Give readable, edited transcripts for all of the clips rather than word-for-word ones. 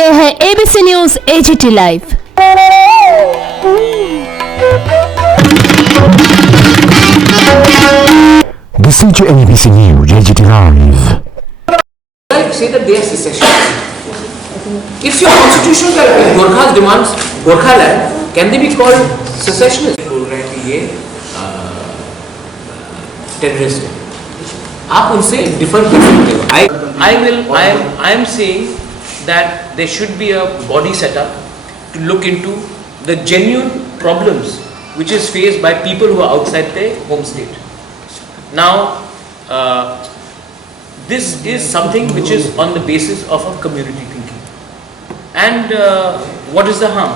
ये है ABC news AGT live. This is your ABC News AGT Live. Say that they are secessionists. It's your constitutional right. If Gorkhas demands Gorkha land, can they be called secessionists? बोल रहे हैं कि ये terrorist है। आप उनसे differ कर सकते हो। I am saying that there should be a body set up to look into the genuine problems which is faced by people who are outside their home state. Now, this is something which is on the basis of a community thinking. And what is the harm?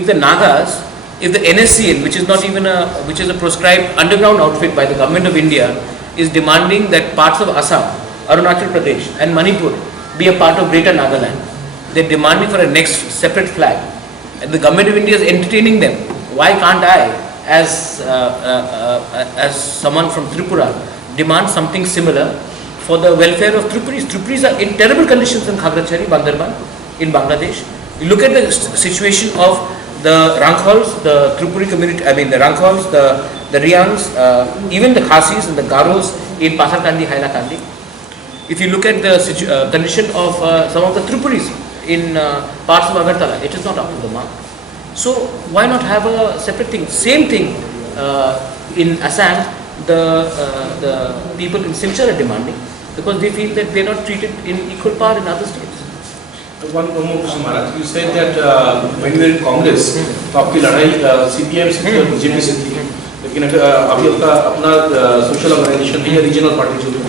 If the Nagas, if the NSCN, which is a proscribed underground outfit by the government of India, is demanding that parts of Assam, Arunachal Pradesh and Manipur be a part of Greater Nagaland, they're demanding for a next separate flag, and the government of India is entertaining them. Why can't I, as someone from Tripura, demand something similar for the welfare of Tripuris? Tripuris are in terrible conditions in Khagrachari, Bandarban, in Bangladesh. You look at the situation of the Ranghols, the Tripuri community, the Ranghols, the Riyangs, even the Khasis and the Garos in Pasarkandi, Hailakandi. If you look at the condition of some of the Tripuris in parts of Agartala, it is not up to the mark. So why not have a separate thing? Same thing in Assam, the people in Silchar are demanding, because they feel that they are not treated in equal par in other states. One more question, Maharaj. You said that when you were in Congress, तो आपकी लड़ाई CPM से थी और BJP से थी, लेकिन अभी आपका अपना सोशल ऑर्गेनाइजेशन नहीं है, रीजनल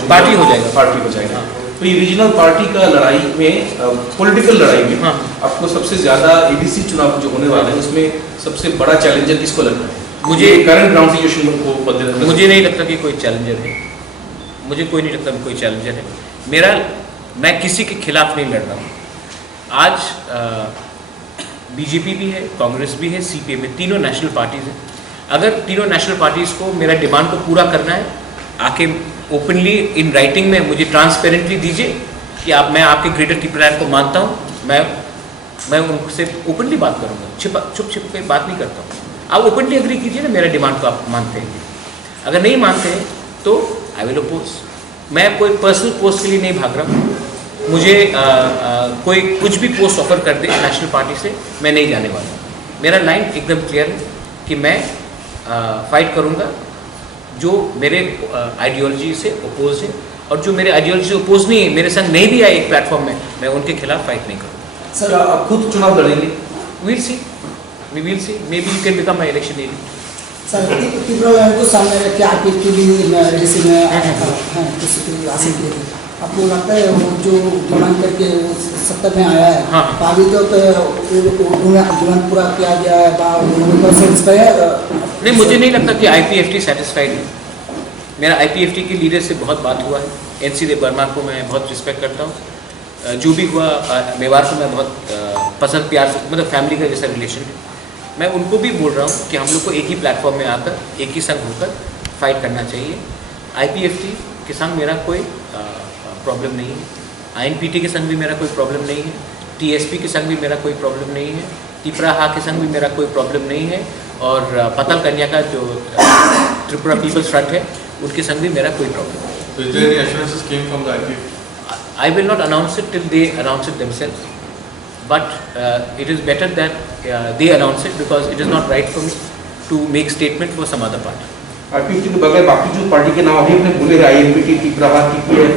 पार्टी हो जाएगा। तो ये रीजनल पार्टी का लड़ाई में, पॉलिटिकल लड़ाई में, आपको सबसे ज्यादा एबीसी चुनाव जो होने वाला है उसमें सबसे बड़ा चैलेंजर किसको लगता है? मुझे करंट ग्राउंड सिचुएशन को बदलने, मुझे नहीं लगता कि कोई चैलेंजर है। मुझे कोई नहीं लगता कि कोई चैलेंजर है। मैं किसी के खिलाफ नहीं लड़ रहा हूँ। आज बीजेपी भी है, कांग्रेस भी है, सीपीएम है, तीनों नेशनल पार्टीज हैं। अगर तीनों नेशनल पार्टीज को मेरा डिमांड को पूरा करना है, आके ओपनली इन राइटिंग में मुझे ट्रांसपेरेंटली दीजिए कि मैं आपके ग्रेटर ट्रिपुरा को मानता हूँ। मैं उनसे ओपनली बात करूँगा, छुप के बात नहीं करता हूँ। आप ओपनली एग्री कीजिए ना, मेरा डिमांड को आप मानते हैं। अगर नहीं मानते हैं तो आई विल अपोज। मैं कोई पर्सनल पोस्ट के लिए नहीं भाग रहा हूँ। मुझे कोई कुछ भी पोस्ट ऑफर कर दे नेशनल पार्टी से, मैं नहीं जाने वाला। मेरा लाइन एकदम क्लियर है कि मैं फाइट करूँगा जो मेरे आइडियोलॉजी से अपोज है, और जो मेरे आइडियोलॉजी से अपोज नहीं है, मेरे संग नहीं भी आए एक प्लेटफॉर्म में, मैं उनके खिलाफ फाइट नहीं करूँगा। सर, आप खुद चुनाव लड़ेंगे? We'll see. We will see. Maybe you can become my election aide. Sir, Tripura को सामने रख के आप के लिए एडीसी में किसी के लिए हासिल किए थे, आपको लगता है वो जो गठन करके वो सत्ता में आया है, अभी तो जुर्म पूरा किया गया है, नहीं, मुझे नहीं लगता कि आईपीएफटी सेटिस्फाइड है। मेरा आईपीएफटी के लीडर से बहुत बात हुआ है। एनसी देव वर्मा को मैं बहुत रिस्पेक्ट करता हूँ। जो भी हुआ, मेवाड़ को मैं बहुत पसंद प्यार से, मतलब फैमिली का जैसा रिलेशन है। मैं उनको भी बोल रहा हूँ कि हम लोग को एक ही प्लेटफॉर्म में आकर, एक ही संग होकर फाइट करना चाहिए। आईपीएफटी के संग मेरा कोई प्रॉब्लम नहीं है, आईएनपीटी के संग भी मेरा कोई प्रॉब्लम नहीं है, टीएसपी के संग भी मेरा कोई प्रॉब्लम नहीं है, तिपराहा के संग भी मेरा कोई प्रॉब्लम नहीं है, और पताल कन्या का जो त्रिपुरा पीपल्स फ्रंट है उनके संग भी मेरा कोई प्रॉब्लम नहीं। I will not announce it till they announce it themselves, but it is better that they announce it, because it is not right for me to make statement for some other party. IPFT के बगैर बाकी जो party के नाम अभी आपने बोले हैं, आईएनपीटी, त्रिपुरा, टीपीएफ,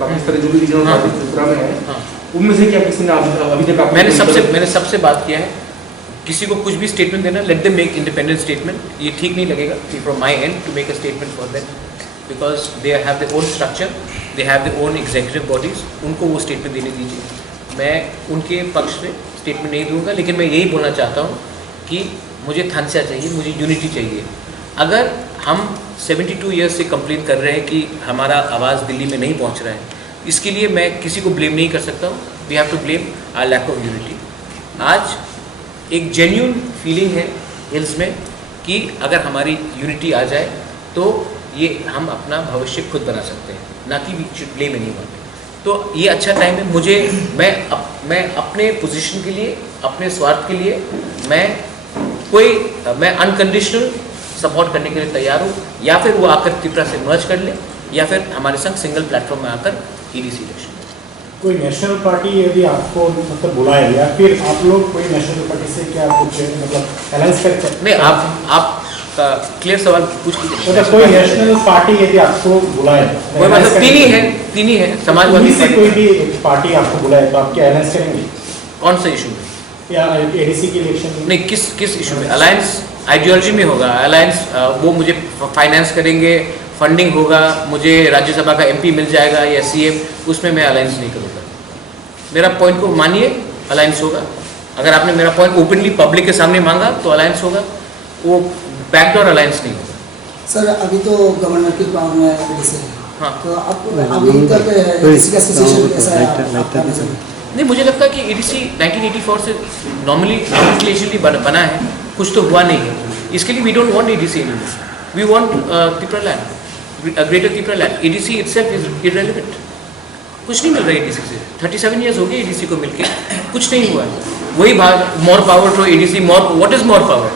बाकी सारे जो भी रीजनल पार्टी त्रिपुरा में है, उनमें से क्या किसी ने अभी तक आपको? मैंने सबसे बात किया है, किसी को कुछ भी स्टेटमेंट देना, let them make independent statement. ये ठीक नहीं लगेगा from my end to make a statement for them, because they have their own structure, they have their own executive bodies. उनको वो स्टेटमेंट देने दीजिए। मैं उनके पक्ष में स्टेटमेंट नहीं दूंगा, लेकिन मैं यही बोलना चाहता हूँ कि मुझे थंसा चाहिए, मुझे यूनिटी चाहिए। अगर हम 72 ईयर्स से कंप्लेन कर रहे हैं कि हमारा आवाज़ दिल्ली में नहीं पहुंच रहा है, इसके लिए मैं किसी को ब्लेम नहीं कर सकता हूँ। We have to blame our lack of unity. आज एक जेन्युइन फीलिंग है हिल्स में कि अगर हमारी यूनिटी आ जाए तो ये हम अपना भविष्य खुद बना सकते हैं, ना कि वी शुड ब्लेम एनीवन। तो ये अच्छा टाइम है। मुझे मैं अपने पोजीशन के लिए, अपने स्वार्थ के लिए मैं अनकंडीशनल सपोर्ट करने के लिए तैयार हूँ, या फिर वो आकर त्रिपुरा से मर्ज कर ले, या फिर हमारे संग सिंगल प्लेटफॉर्म में आकर EDC इलेक्शन। कोई नेशनल पार्टी यदि आपको मतलब बुलाए, या फिर आप लोग कोई नेशनल पार्टी से क्या कुछ मतलब अलायंस करते हैं? नहीं, आप क्लियर सवाल पूछ लीजिए। मतलब कोई नेशनल पार्टी यदि आपको बुलाए, वो मतलब तीन ही है समाजवादी से कोई भी एक पार्टी आपको बुलाए तो आप क्या अलायंस करेंगे? कौन सा इशू में? या ADC की इलेक्शन में? नहीं, किस इशू में? अलायंस आइडियोलॉजी में होगा अलायंस। वो मुझे फाइनेंस करेंगे, फंडिंग होगा, मुझे राज्यसभा का MP मिल जाएगा या CM, उसमें मैं अलायंस नहीं करूँगा। मेरा पॉइंट को मानिए, अलायंस होगा। अगर आपने मेरा पॉइंट ओपनली पब्लिक के सामने मांगा तो अलायंस होगा, वो बैकडोर अलायंस नहीं होगा। सर अभी तो गवर्नर की पावर में ADC है, हाँ। तो आप अभी तक ADC का सिचुएशन कैसा है? नहीं, मुझे लगता है कि EDC 1984 से नॉमिनेशनली बना है, कुछ तो हुआ नहीं है। इसके लिए we don't want EDC anymore, we want Tripura land, greater Tripura land. EDC itself is irrelevant, कुछ नहीं मिल रहा है EDC से। 37 ईयर्स हो गए EDC को मिलके, कुछ नहीं हुआ है। वही भाग more power to EDC, more what is more power?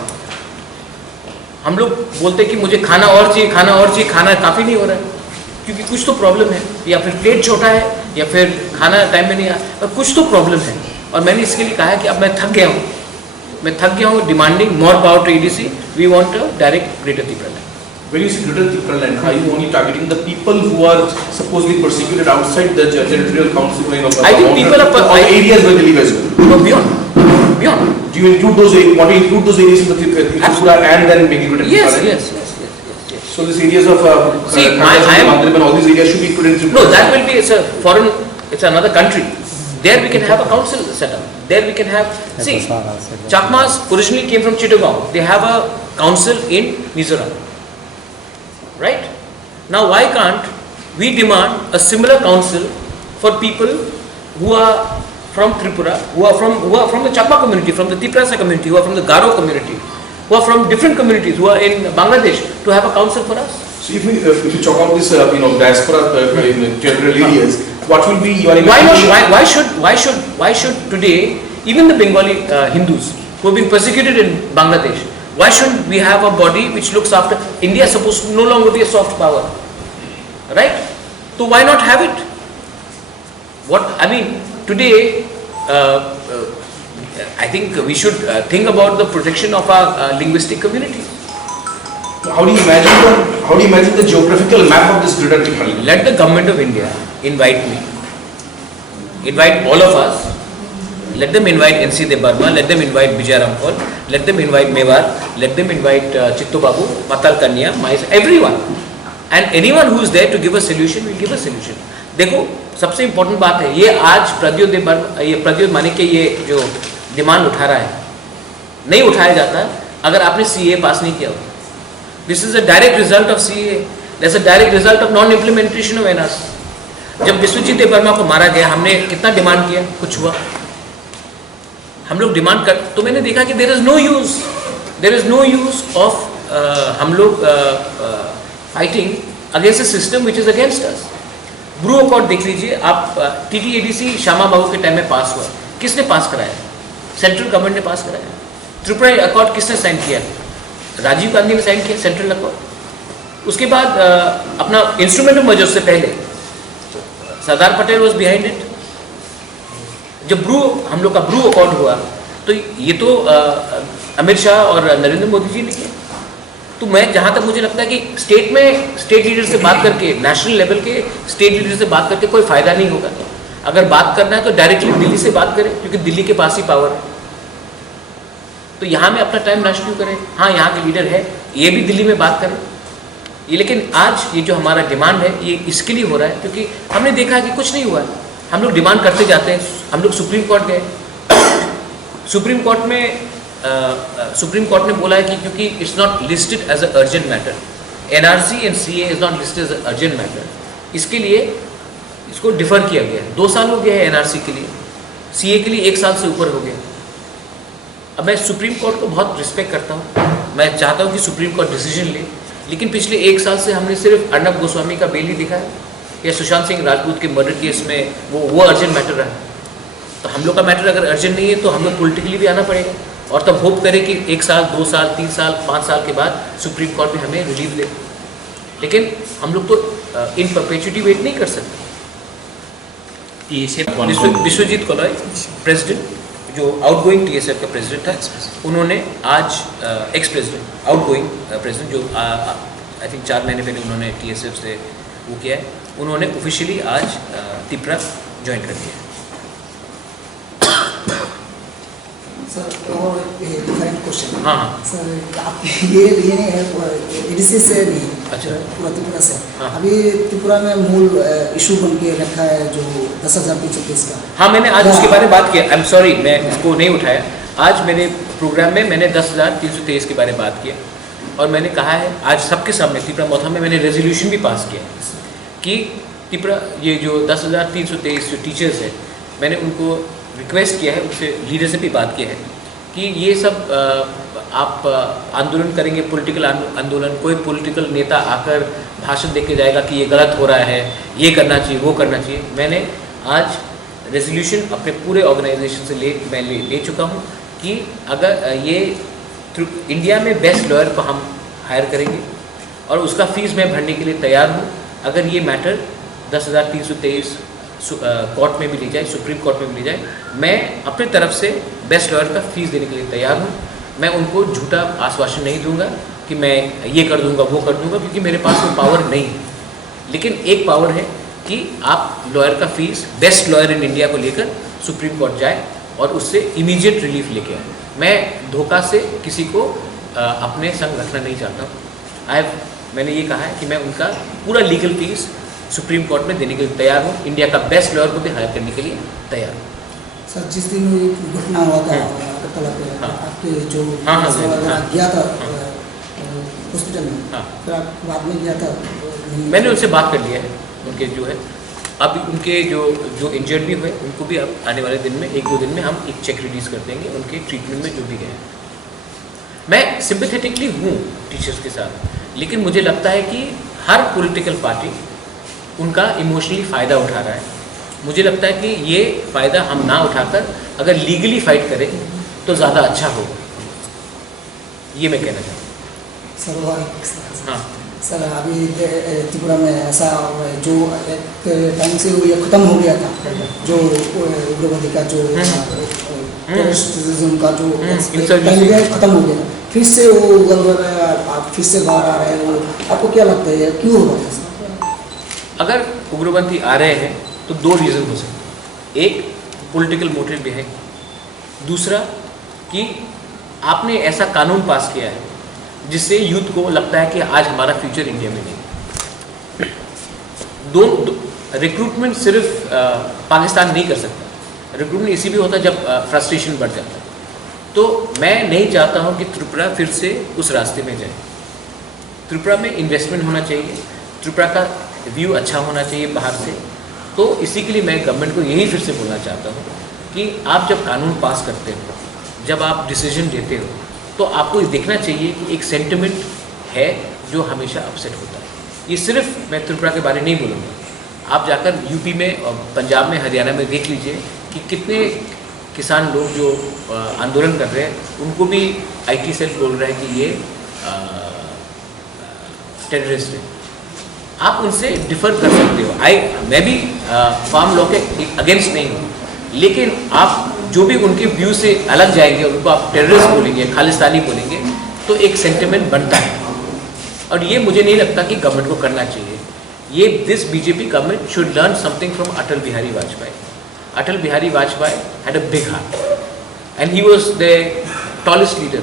हम लोग बोलते हैं कि मुझे खाना और चाहिए, खाना काफ़ी नहीं हो रहा है, क्योंकि कुछ तो प्रॉब्लम है, या फिर प्लेट छोटा है, या फिर खाना टाइम में नहीं आया, और कुछ तो प्रॉब्लम है। और मैंने इसके लिए कहा है कि अब मैं थक गया हूँ demanding more power to EDC। We want a direct greater Tripura land. When you say Greater Tripura land, are you only targeting the people who are supposedly persecuted outside the territorial council? I think people are or areas where they live as well. No, beyond. Do you include those? Want to include those areas in the Tripura and then make it Greater Tripura land? Yes. So these areas of See, Mandriman, all these areas should be included in Tripura. No, that will be it's a foreign. It's another country. There we can have a council set up. There we can have. See, Chakmas originally came from Chittagong. They have a council in Mizoram. Right? Now why can't we demand a similar council for people who are from Tripura, who are from the Chakma community, from the Tiprasa community, who are from the Garo community, who are from different communities, who are in Bangladesh, to have a council for us? So if you talk about this, diaspora in territorial areas, what will be your Why should today even the Bengali Hindus who have been persecuted in Bangladesh, why shouldn't we have a body which looks after? India is supposed to no longer be a soft power, right? So why not have it? Today, I think we should think about the protection of our linguistic community. How do you imagine the geographical map of this Greater Tripura land? Let the government of India invite me, invite all of us. Let them invite NC De Burma, let them invite Vijay Rampal, let them invite Mewar, let them invite Chittu Babu, Matal Kanya, myself, everyone. And anyone who is there to give a solution, will give a solution. देखो, सबसे important बात है, ये आज प्रद्योत मानिक के ये जो demand उठा रहा है, नहीं उठाया जाता अगर आपने CAA पास नहीं किया हो। This is a direct result of CAA. That's a direct result of non-implementation of NRC. जब विश्वजीत देव वर्मा को मारा गया, हमने कितना डिमांड किया, कुछ हुआ? हम लोग डिमांड कर, तो मैंने देखा कि there is no use of हम लोग fighting against a system which is against us. Bru accord देख लीजिए आप, TTADC श्यामा बाबू के टाइम में पास हुआ, किसने पास कराया? सेंट्रल गवर्नमेंट ने पास कराया। त्रिपुरा अकॉर्ड किसने साइन किया? राजीव गांधी ने साइन किया, सेंट्रल अकॉर्ड। उसके बाद अपना इंस्ट्रूमेंट ऑफ मेजर्स से पहले Sardar Patel was behind it. जब हम लोग का ब्रू अकॉर्ड हुआ तो ये तो अमित शाह और नरेंद्र मोदी जी ने किया। तो मैं जहाँ तक मुझे लगता है कि स्टेट लीडर से बात करके, नेशनल लेवल के स्टेट लीडर से बात करके कोई फायदा नहीं होगा। अगर बात करना है तो डायरेक्टली दिल्ली से बात करें, क्योंकि दिल्ली के पास ही पावर है। तो यहाँ में अपना टाइम नष्ट क्यों करें? हाँ, यहाँ के लीडर है, ये भी दिल्ली में बात करें ये। लेकिन आज ये जो हमारा डिमांड है ये इसके लिए हो रहा है क्योंकि हमने देखा है कि कुछ नहीं हुआ है। हम लोग डिमांड करते जाते हैं। हम लोग सुप्रीम कोर्ट गए, सुप्रीम कोर्ट ने बोला है कि क्योंकि it's not listed as a urgent matter, NRC and CAA is not listed as a urgent matter, इसके लिए इसको डिफर किया गया। 2 साल हो गया है NRC के लिए, CAA के लिए 1 साल से ऊपर हो गया। अब मैं सुप्रीम कोर्ट को बहुत रिस्पेक्ट करता हूँ, मैं चाहता हूँ कि सुप्रीम कोर्ट डिसीजन ले, लेकिन पिछले 1 साल से हमने सिर्फ अर्नब गोस्वामी का बेल ही दिखा है। या सुशांत सिंह राजपूत के मर्डर केस में वो अर्जेंट मैटर रहा। तो हम लोग का मैटर अगर अर्जेंट नहीं है तो हम लोग पॉलिटिकली भी आना पड़ेगा और तब होप करें कि 1 साल 2 साल 3 साल 5 साल के बाद सुप्रीम कोर्ट भी हमें रिलीफ दे। लेकिन हम लोग तो इन परपेचुइटी वेट नहीं कर सकते। विश्वजीत कौलॉय प्रेसिडेंट, जो आउटगोइंग TSF का प्रेसिडेंट था, उन्होंने आज एक्स प्रेसिडेंट आउटगोइंग प्रेसिडेंट जो आई थिंक 4 महीने पहले उन्होंने TSF से वो किया है, उन्होंने ऑफिशियली आज तिपरा ज्वाइन कर दिया है। सर और डिफरेंट क्वेश्चन। हाँ सर आप ये नहीं है ADC से नहीं, अच्छा, पूरा त्रिपुरा से। हाँ। अभी त्रिपुरा में मूल इशू बन के रखा है जो 10,330 का। हाँ, मैंने आज उसके बारे में बात किया। आई एम सॉरी, मैं इसको नहीं उठाया। आज मेरे प्रोग्राम में मैंने 10,323 के बारे में बात किया और मैंने कहा है आज सबके सामने त्रिपुरा मौथा में मैंने रेजोल्यूशन भी पास किया कि त्रिपुरा ये जो 10,323 जो टीचर्स है, मैंने उनको रिक्वेस्ट किया है, उनसे लीडर से भी बात किया है कि ये सब आप आंदोलन करेंगे, पॉलिटिकल आंदोलन, कोई पॉलिटिकल नेता आकर भाषण देके जाएगा कि ये गलत हो रहा है, ये करना चाहिए, वो करना चाहिए। मैंने आज रेजोल्यूशन अपने पूरे ऑर्गेनाइजेशन से मैं ले चुका हूँ कि अगर ये इंडिया में बेस्ट लॉयर को हम हायर करेंगे और उसका फीस मैं भरने के लिए तैयार हूँ। अगर ये मैटर 10,323 कोर्ट में भी ले जाए, सुप्रीम कोर्ट में भी ले जाए, मैं अपने तरफ से बेस्ट लॉयर का फीस देने के लिए तैयार हूँ। मैं उनको झूठा आश्वासन नहीं दूंगा कि मैं ये कर दूंगा, वो कर दूंगा, क्योंकि मेरे पास वो पावर नहीं है। लेकिन एक पावर है कि आप लॉयर का fees, best lawyer in India को लेकर सुप्रीम कोर्ट जाए और उससे इमीडिएट रिलीफ लेके आए। मैं धोखा से किसी को अपने संग रखना नहीं चाहता हूँ। मैंने ये कहा है कि मैं उनका पूरा लीगल फीस सुप्रीम कोर्ट में देने के लिए तैयार हूँ। इंडिया का बेस्ट लॉयर को भी हायर करने के लिए तैयार हूँ। सर जिस दिन ये घटना हुआ था अगरतला पे, आपके जो गया था हॉस्पिटल में, फिर आप बाद में गया था? मैंने उनसे बात कर लिया है, उनके जो है अब उनके जो इंजर्ड भी हुए उनको भी अब आने वाले दिन में 1-2 दिन में हम एक चेक रिलीज कर देंगे उनके ट्रीटमेंट में जो भी गए। मैं सिंपैथेटिकली हूँ टीचर्स के साथ, लेकिन मुझे लगता है कि हर पॉलिटिकल पार्टी उनका इमोशनली फ़ायदा उठा रहा है। मुझे लगता है कि ये फ़ायदा हम ना उठाकर अगर लीगली फाइट करें तो ज़्यादा अच्छा होगा, ये मैं कहना चाहता हूँ। हाँ सर, अभी त्रिपुरा में ऐसा जो एक टाइम से ये ख़त्म हो गया था, जो उग्रवादी का जो टेररिज्म का जो ख़त्म हो गया, फिर से वो फिर से बाहर आ रहे हैं, वो आपको क्या लगता है क्यों हो रहा है? अगर उग्रपंथी आ रहे हैं तो 2 रीज़न हो सकते हैं। एक पॉलिटिकल मोटिव भी है, दूसरा कि आपने ऐसा कानून पास किया है जिससे यूथ को लगता है कि आज हमारा फ्यूचर इंडिया में नहीं। रिक्रूटमेंट सिर्फ पाकिस्तान नहीं कर सकता, रिक्रूटमेंट इसी भी होता है जब फ्रस्ट्रेशन बढ़ जाता है। तो मैं नहीं चाहता हूँ कि त्रिपुरा फिर से उस रास्ते में जाए। त्रिपुरा में इन्वेस्टमेंट होना चाहिए, त्रिपुरा का व्यू अच्छा होना चाहिए बाहर से। तो इसी के लिए मैं गवर्नमेंट को यही फिर से बोलना चाहता हूँ कि आप जब कानून पास करते हो, जब आप डिसीजन लेते हो, तो आपको देखना चाहिए कि एक सेंटिमेंट है जो हमेशा अपसेट होता है। ये सिर्फ मैं त्रिपुरा के बारे नहीं बोलूँगा, आप जाकर यूपी में और पंजाब में, हरियाणा में देख लीजिए कि कितने किसान लोग जो आंदोलन कर रहे हैं, उनको भी IT सेल बोल रहा है कि ये टेररिस्ट है। आप उनसे डिफर कर सकते हो। मैं भी फार्म लॉ के अगेंस्ट नहीं हूँ, लेकिन आप जो भी उनके व्यू से अलग जाएंगे, उनको आप टेररिस्ट बोलेंगे, खालिस्तानी बोलेंगे, तो एक सेंटिमेंट बनता है। और ये मुझे नहीं लगता कि गवर्नमेंट को करना चाहिए। ये this BJP government should learn something from Atal Bihari Vajpayee. Atal Bihari Vajpayee had a big heart and he was the tallest leader.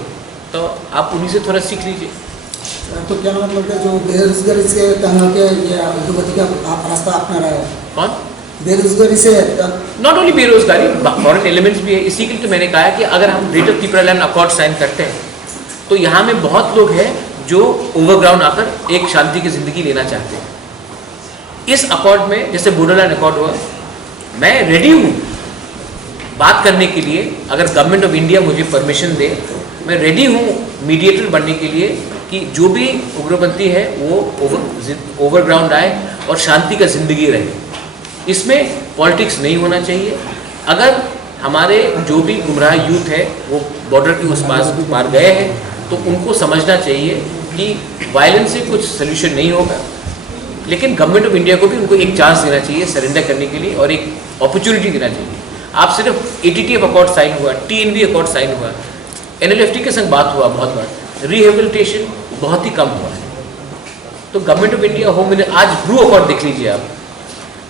तो आप उन्हीं से थोड़ा सीख लीजिए। तो क्या मतलब है जो बेरोजगारी से कहना के ये उग्रवादी का रास्ता अपना रहा है? कौन? बेरोजगारी से नॉट ओनली बेरोजगारी, फॉरेन एलिमेंट्स भी है। इसी के लिए तो मैंने कहा है कि अगर हम greater Tripura land accord sign करते हैं तो यहाँ में बहुत लोग हैं जो ओवरग्राउंड आकर एक शांति की ज़िंदगी लेना चाहते हैं। इस अकॉर्ड में जैसे बोडोलैंड अकॉर्ड हुआ, मैं रेडी हूँ बात करने के लिए। अगर गवर्नमेंट ऑफ इंडिया मुझे परमिशन दे, मैं रेडी हूँ मीडिएटर बनने के लिए कि जो भी उग्रपंथी है वो ओवरग्राउंड आए और शांति का ज़िंदगी रहे। इसमें पॉलिटिक्स नहीं होना चाहिए। अगर हमारे जो भी गुमराह यूथ है वो बॉर्डर के उस पार गए हैं तो उनको समझना चाहिए कि वायलेंस से कुछ सोल्यूशन नहीं होगा, लेकिन गवर्नमेंट ऑफ इंडिया को भी उनको एक चांस देना चाहिए सरेंडर करने के लिए और एक अपॉर्चुनिटी देना चाहिए। आप सिर्फ ATTF अकॉर्ड साइन हुआ, TNV अकॉर्ड साइन हुआ, NLFT के संग बात हुआ बहुत बार, रिहेबिलिटेशन बहुत ही कम हुआ है। तो government of India home minister आज ब्रू अकॉर्ड देख लीजिए आप,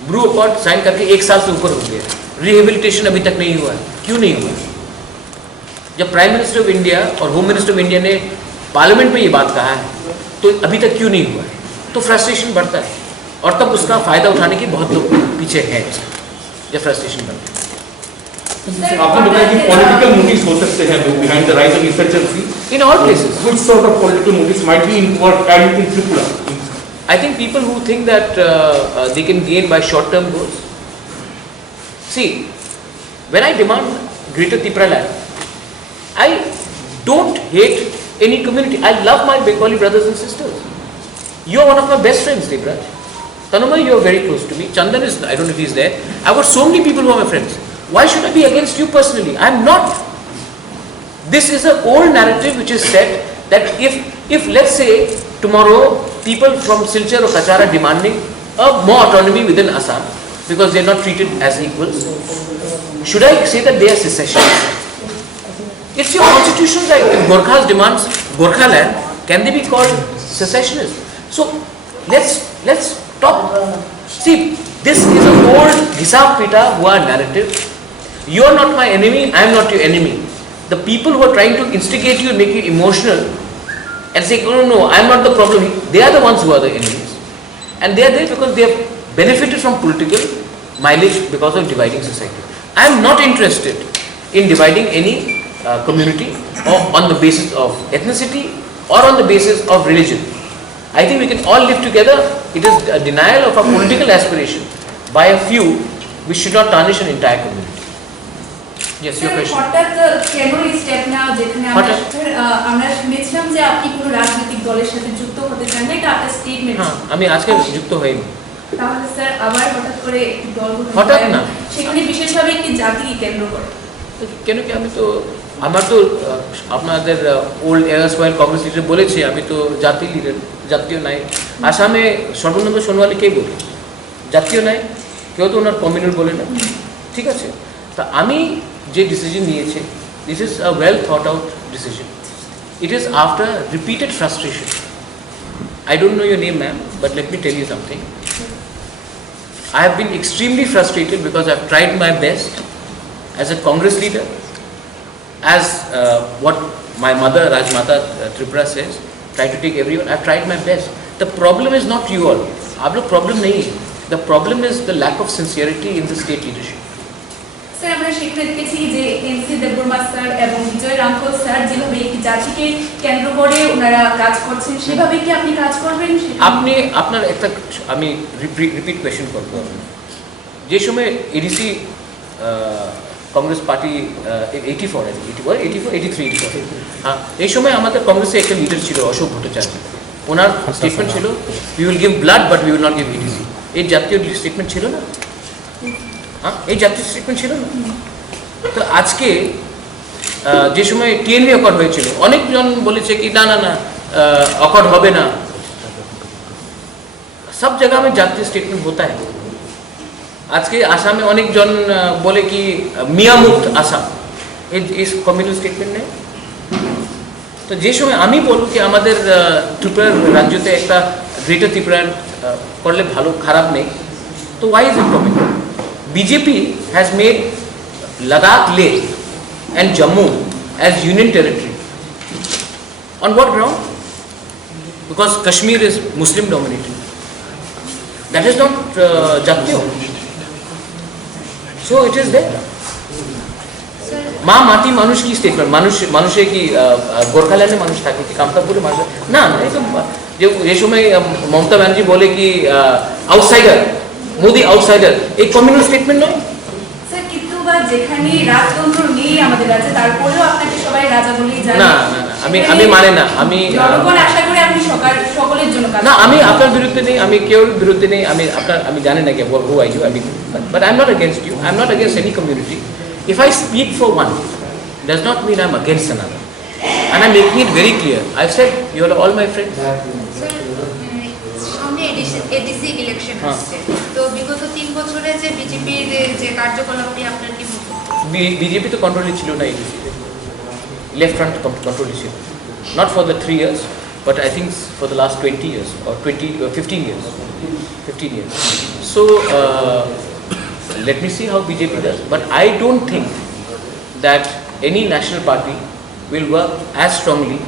ब्रू अकॉर्ड साइन करके 1 साल से ऊपर हो गया, रिहेबिलिटेशन अभी तक नहीं हुआ है। क्यों नहीं हुआ? जब प्राइम मिनिस्टर ऑफ इंडिया और होम मिनिस्टर ऑफ इंडिया ने पार्लियामेंट में ये बात कहा है तो अभी तक क्यों नहीं हुआ है? तो फ्रस्ट्रेशन बढ़ता है और तब उसका फायदा उठाने के बहुत लोग पीछे हैं जब फ्रस्ट्रेशन बढ़ता है। आपने बताया कि पॉलिटिकल मोटिव्स हो सकते हैं behind the rise of insurgency in all places. Which sort of political motives might be involved and in Tripura? I think people who think that they can gain by short-term goals. See, when I demand Greater Tripura land, I don't hate any community. I love my Bengali brothers and sisters. You are one of my best friends, Devraj. Tanumay, you are very close to me. Chandan is, I don't know if he is there. I've got so many people who are my friends. Why should I be against you personally? I am not. This is an old narrative which is set that if let's say tomorrow people from Silchar or Kachar are demanding a more autonomy within Assam because they are not treated as equals, should I say that they are secessionists? It's your constitution right. If Gorkhas demands Gorkha land, can they be called secessionists? So let's stop. See, this is an old Hisab Pita Hua narrative. You are not my enemy, I am not your enemy. The people who are trying to instigate you and make you emotional and say, no, I am not the problem, they are the ones who are the enemies. And they are there because they have benefited from political mileage because of dividing society. I am not interested in dividing any community or on the basis of ethnicity or on the basis of religion. I think we can all live together. It is a denial of our political aspiration by a few which should not tarnish an entire community. Yes, your question. হঠাৎ কেন এই step নেওয়া যেখানে আমরা শুনেছিলাম যে আপনি কোনো রাজনৈতিক দলের সাথে যুক্ত হতে চান না, এটা আপনার স্টেটমেন্ট। হ্যাঁ, আমি আজকে যুক্ত হইনি। তাহলে স্যার আবার হঠাৎ করে একটি দল হঠাৎ না, সেখানে বিশেষভাবে একটি জাতিকে কেন্দ্র করে কেন কি আমি তো আমার তো আপনাদের ওল্ড এয়ারসওয়াইল কংগ্রেস লিডার বলেছে আমি তো জাতীয় লিডার, জাতীয় নাই। আসামে সর্বানন্দ সোনোয়াল কে বলে জাতীয় নাই, কেউ তো ওনার কমিউনাল বলে না। ঠিক আছে, তা আমি যে ডিসিশন নিয়েছে, this is a well thought out decision. It is after repeated frustration. I don't know your name, ma'am, but let me tell you something. I have been extremely frustrated because I have tried my best as a Congress leader, as what my mother Rajmata Tripura says, try to take everyone. I have tried my best. The problem is not you all. आप लोग problem नहीं है. The problem is the lack of sincerity in the state leadership. Sir আমরা সেখানে দেখেছি যে NC Debbarma sir এবং বিজয় রামকোল sir যেভাবে একটি জাতিকে কেন্দ্র করে ওনারা কাজ করছেন সেভাবে কি আপনি কাজ করবেন? আপনি আপনার একটা আমি রিপিট কোয়েশ্চেন করব। যে সময় এডিসি কংগ্রেস পার্টি 84 হ্যাঁ, এই সময় আমাদের কংগ্রেসে একটা লিডার ছিল অশোক ভট্টাচার্য। ওনার স্টেটমেন্ট ছিল we will give blood but we will not give ADC. এই জাতীয় স্টেটমেন্ট ছিল না? হ্যাঁ, এই জাতীয় স্টেটমেন্ট ছিল না? তো আজকে যে সময় টিএনভি অ্যাকর্ড হয়েছিল অনেকজন বলেছে কি না না না অ্যাকর্ড হবে না। সব জায়গা में জাতীয় স্টেটমেন্ট होता है। আজকে আসামে অনেকজন বলে কি মিয়া মুক্ত আসাম, এই কমিউনাল স্টেটমেন্ট নেই। তো যে সময় আমি বলবো কি আমাদের ত্রিপুরার রাজ্যতে একটা গ্রেটার ত্রিপুরা করলে ভালো, খারাপ নেই, তো why is it coming? BJP has made Ladakh, Leh and Jammu as union territory. On what ground? Because Kashmir is Muslim dominated. That is not Jatiyo. So it is there. মা মাটি মানুষ কি statement? মানুষে কি গোর্খাল্যান্ডে মানুষ থাকে কি কামতাপুরে মানুষ? না না, এই তো যে সময় মমতা ব্যানার্জি বলে কি আউটসাইডার, মোদি আউটসাইডার, এই কমিউনাল স্টেটমেন্ট নয় স্যার। কিন্তু বা যেখানে রাজতন্ত্র নেই আমাদের কাছে তারপরেও আপনাকে সবাই রাজা বলেই জানে। না না না, আমি মানে না আমি জনগণ আশা করে আপনি সকলের জন্য কাজ না করবেন। আমি আপনার বিরুদ্ধে নেই, আমি কেউ বিরুদ্ধে নেই, আমি জানি না কি who are you, but I'm not against you, I'm not against any community. If I speak for one does not mean I'm against another, and I'm making it very clear. I've said you are all my friends. সামনে ADC election হ্যাঁ। আসছে, তো বিগত 3 বছরে যে বিজেপির যে কার্যকলাপটি আপনার কি মত? বিজেপি তো কন্ট্রোলে ছিল না, লেফট ফ্রন্ট কন্ট্রোলে ছিল, not for the 3 years but I think for the last 20 years or 15 years. So let me see how BJP does, but I don't think that any national party will work as strongly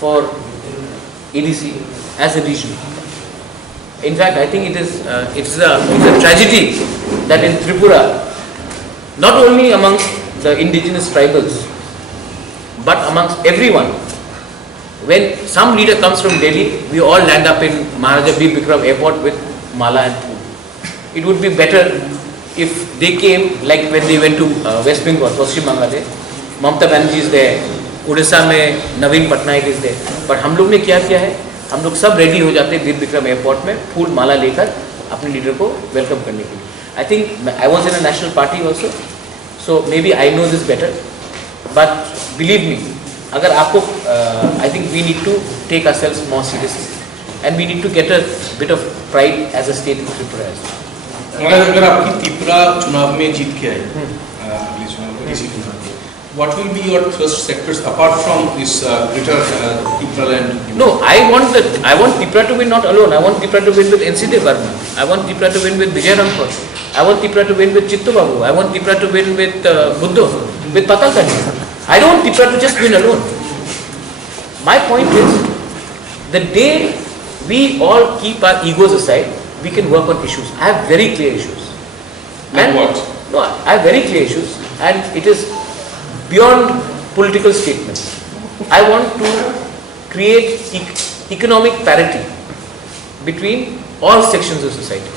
for ADC as a region. In fact, I think it's a tragedy that in Tripura, not only amongst the indigenous tribals, but amongst everyone, when some leader comes from Delhi, we all land up in Maharaja B. Bikram Airport with mala and food. It would be better if they came like when they went to West Bengal, Paschim Bangladesh. Mamata Banerjee is there, Orissa में नवीन Patnaik is there, but हम लोग ने क्या किया है, हम लोग सब रेडी हो जाते हैं वीर विक्रम एयरपोर्ट में फूल माला लेकर अपने लीडर को वेलकम करने के लिए. I think I was in a national party also, so may be I know this better, but believe me, अगर आपको I think we need to take ourselves more seriously and we need to get a bit of pride as a state in Tripura. अगर आपकी त्रिपुरा चुनाव में जीत के आए, अगले चुनाव में किसी चुनाव में, what will be your thrust sectors apart from this greater Tripura land? No, I want Tripura to win not alone. I want Tripura to win with NC Devarman. I want Tripura to win with Vijay Rampur. I want Tripura to win with Chittu Babu. I want Tripura to win with Buddho, with Patalkandi. I don't want Tripura to just win alone. My point is, the day we all keep our egos aside, we can work on issues. I have very clear issues. Like what? No, I have very clear issues, and it is beyond political statements. I want to create economic parity between all sections of society.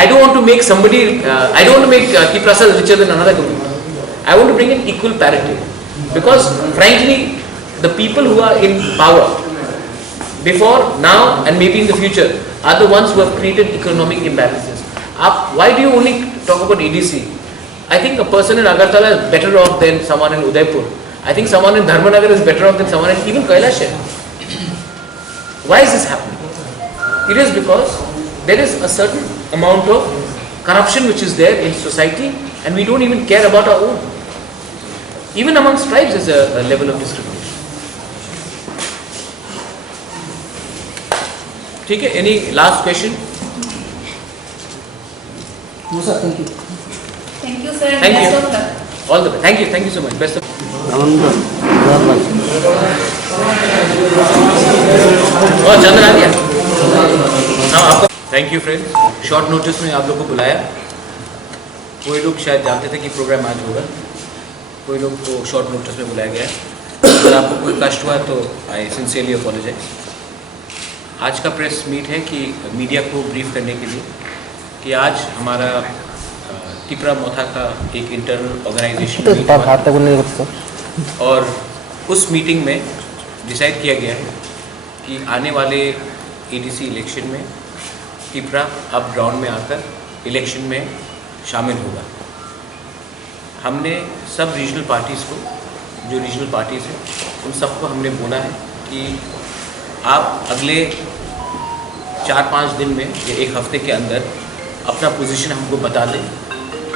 I don't want to make somebody, I don't want to make Tripura richer than another community. I want to bring in equal parity, because frankly, the people who are in power before, now and maybe in the future are the ones who have created economic imbalances. Why do you only talk about ADC? I think a person in Agartala is better off than someone in Udaipur. I think someone in Dharmanagar is better off than someone in even Kailash. Why is this happening? It is because there is a certain amount of corruption which is there in society, and we don't even care about our own. Even amongst tribes is a level of discrimination. ठीक है? Any last question? No sir, thank you. Thank you, sir. Thank Best you. of luck. All the best. Thank you so much. Best of. और चंदन आ गया? हाँ आपका. Thank you friends. Short notice में आप लोग को बुलाया. कोई लोग शायद जानते थे कि प्रोग्राम आज होगा, कोई लोग को शॉर्ट नोटिस में बुलाया गया है. अगर आपको कोई कष्ट हुआ तो आई सिंसियरली अपोलोजाइज. आज का प्रेस मीट है कि मीडिया को ब्रीफ करने के लिए कि आज हमारा त्रिपुरा मोथा का एक इंटरनल ऑर्गेनाइजेशन मीट हुआ और उस मीटिंग में डिसाइड किया गया है कि आने वाले एडीसी इलेक्शन में त्रिपुरा अब ग्राउंड में आकर इलेक्शन में शामिल होगा. हमने सब रीजनल पार्टीज़ को, जो रीजनल पार्टीज़ हैं, उन सबको हमने बोला है कि आप अगले 4-5 दिन में या एक हफ्ते के अंदर अपना पोजीशन हमको बता दें,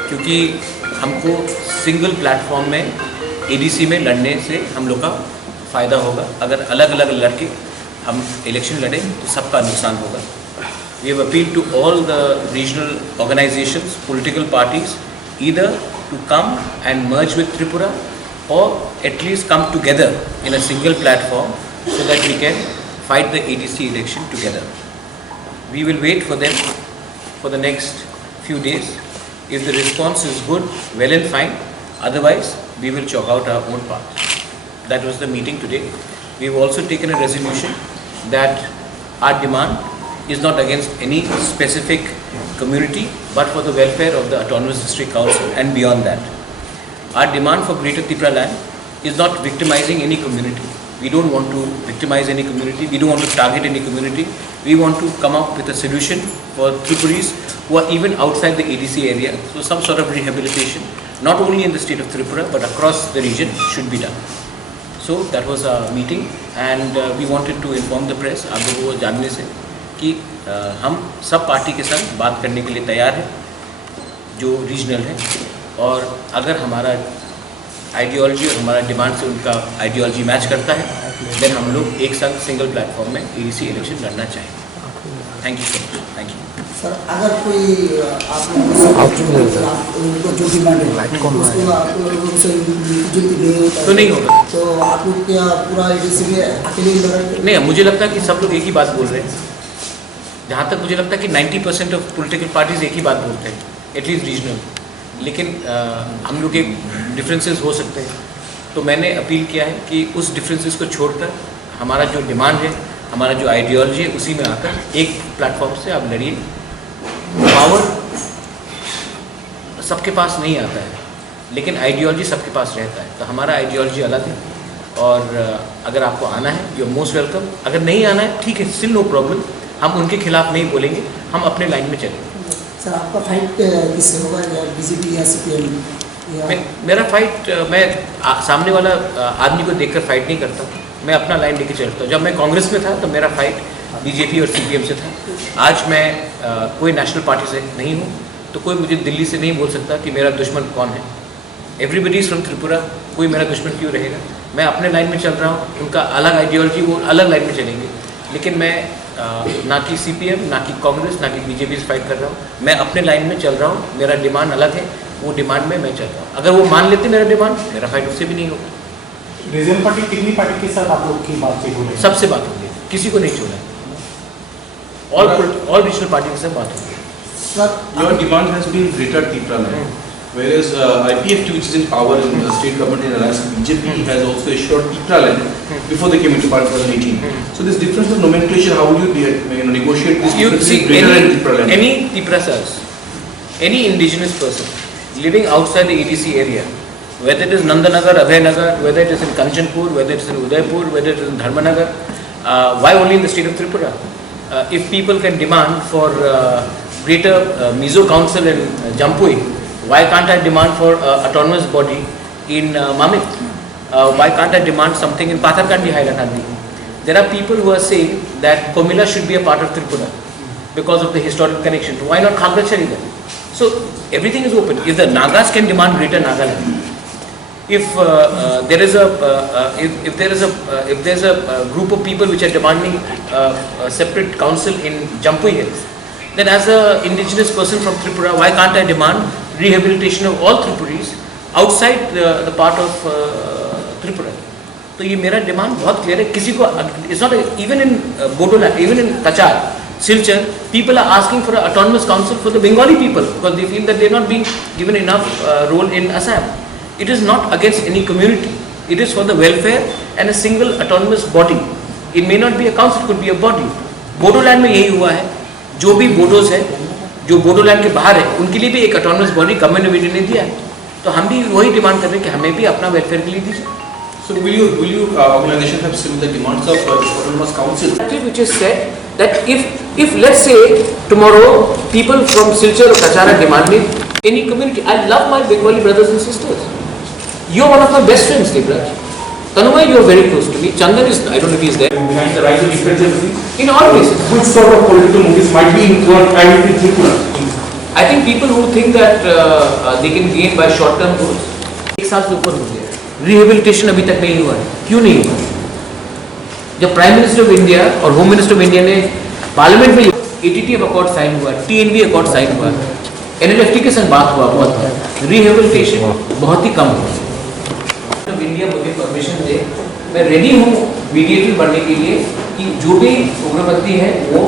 क्योंकि हमको सिंगल प्लेटफॉर्म में एडीसी में लड़ने से हम लोग का फ़ायदा होगा. अगर अलग अलग लड़के हम इलेक्शन लड़ें तो सबका नुकसान होगा. We have appealed to all the regional organizations, political parties, either to come and merge with Tripura or at least come together in a single platform so that we can fight the ADC election together. We will wait for them for the next few days. If the response is good, well and fine. Otherwise, we will chalk out our own path. That was the meeting today. We have also taken a resolution that our demand is not against any specific community, but for the welfare of the Autonomous District Council and beyond that. Our demand for Greater Tripura land is not victimizing any community. We don't want to victimize any community. We don't want to target any community. We want to come up with a solution for Tripuris who are even outside the ADC area. So some sort of rehabilitation, not only in the state of Tripura but across the region, should be done. So that was our meeting, and we wanted to inform the press, आप लोगों को जानने से कि हम सब party के साथ बात करने के लिए तैयार हैं जो रीजनल है, और अगर हमारा आइडियोलॉजी और हमारा डिमांड से उनका आइडियोलॉजी मैच करता है, देन हम लोग एक साथ सिंगल प्लेटफॉर्म में ADC इलेक्शन लड़ना चाहेंगे। Thank you so much. Thank you sir. अगर कोई आप लोगों जो डिमांड है तो नहीं होगा, तो आप लोग क्या पूरा ADC में अकेले लड़ाई? नहीं, मुझे लगता है कि सब लोग एक ही बात बोल रहे हैं। जहाँ तक मुझे लगता है कि 90% ऑफ पॉलिटिकल पार्टीज एक ही बात बोलते हैं, एटलीस्ट रीजनल। लेकिन हम लोग के डिफरेंसेस हो सकते हैं, तो मैंने अपील किया है कि उस डिफरेंसेस को छोड़कर हमारा जो डिमांड है, हमारा जो आइडियोलॉजी है, उसी में आकर एक प्लेटफॉर्म से आप लड़िए। पावर सबके पास नहीं आता है, लेकिन आइडियोलॉजी सबके पास रहता है। तो हमारा आइडियोलॉजी अलग है, और अगर आपको आना है यू आर मोस्ट वेलकम। अगर नहीं आना है ठीक है, स्टिल नो प्रॉब्लम, हम उनके खिलाफ नहीं बोलेंगे, हम अपने लाइन में चलेंगे। सर आपका फाइट किससे होगा, या BJP या CPM? मेरा फाइट, मैं सामने वाला आदमी को देखकर फाइट नहीं करता, मैं अपना लाइन लेके चलता हूँ। जब मैं कांग्रेस में था तो मेरा फाइट BJP और CPM से था। आज मैं कोई नेशनल पार्टी से नहीं हूँ, तो कोई मुझे दिल्ली से नहीं बोल सकता कि मेरा दुश्मन कौन है। एवरीबडी इज़ फ्रॉम त्रिपुरा, कोई मेरा दुश्मन क्यों रहेगा। मैं अपने लाइन में चल रहा हूँ, उनका अलग आइडियोलॉजी, वो अलग लाइन में चलेंगे, लेकिन मैं ना कि CPM, ना कि कांग्रेस, ना कि BJP से फाइट कर रहा हूँ। मैं अपने लाइन में चल रहा हूँ, मेरा डिमांड अलग है, वो डिमांड में मैं चल रहा हूँ। अगर वो मान लेते मेरा डिमांड, मेरा फाइट उससे भी नहीं होगा। रीजनल पार्टी कितनी पार्टी के साथ आप लोग की बातचीत हो रही है? सबसे बात होगी, किसी को नहीं छोड़ा। ऑल रीजनल पार्टी के साथ बात होगी। Your demand has been greater Tripura land, whereas IPF2, which is in power in the state government in alliance with BJP, has also assured Tripura land before they came into power in 2018. So this difference of nomenclature, how would you negotiate this difference in greater and Tripura land? Any Triprasas, any indigenous person living outside the ADC area, whether it is Nandanagar, Abhaynagar, whether it is in Kanchanpur, whether it is in Udaipur, whether it is in Dharmanagar, why only in the state of Tripura? If people can demand for greater Mizo Council in Jampui, why can't I demand for autonomous body in Mamit? Why can't I demand something in Patharkandi, Hailakandi? There are people who are saying that Komila should be a part of Tripura because of the historical connection. Why not Khagrachari then? So everything is open. If the Nagas can demand greater Nagaland, if there is a group of people which are demanding a separate council in Jampui Hills, then as an indigenous person from Tripura, why can't I demand rehabilitation of all Tripuris outside the part of Tripura? तो ये मेरा demand बहुत clear है। किसी को it's not even in Bodoland, even in Cachar, Silchar, people are asking for an autonomous council for the Bengali people because they feel that they are not being given enough role in Assam. It is not against any community. It is for the welfare and a single autonomous body. It may not be a council, it could be a body. Bodoland में यही हुआ है, जो भी बोडोस है, जो बोडोलैंड के बाहर है, उनके लिए भी एक autonomous body government of India ने दिया है। तो हम भी वही डिमांड कर रहे हैं कि हमें भी अपना वेलफेयर के लिए दीजिए। So will you organization have similar demands of autonomous council? Which is said that if let's say tomorrow people from Silchar or Kachar are demanding any community, I love my Bengali brothers and sisters. You are one of my best friends, Debraj. Tanumai, you are very close to me. Chandan is, I don't know if he is there. Behind the rise of insurgency, In all cases. which sort of political movies might be involved and in Tripura? I think people who think that they can gain by short-term goals, एक साल से ऊपर हो गया। Rehabilitation अभी तक नहीं हुआ है। क्यों नहीं हुआ? जब प्राइम मिनिस्टर ऑफ इंडिया और होम मिनिस्टर ऑफ इंडिया ने पार्लियामेंट में ATT अकॉर्ड साइन हुआ, TNB अकॉर्ड साइन हुआ, NLFT के संग बात हुआ, बहुत रिहेबिलिटेशन बहुत ही कम हुआ। इंडिया मुझे परमिशन दे, मैं रेडी हूँ मीडिएटर बनने के लिए कि जो भी उग्रपंथी है वो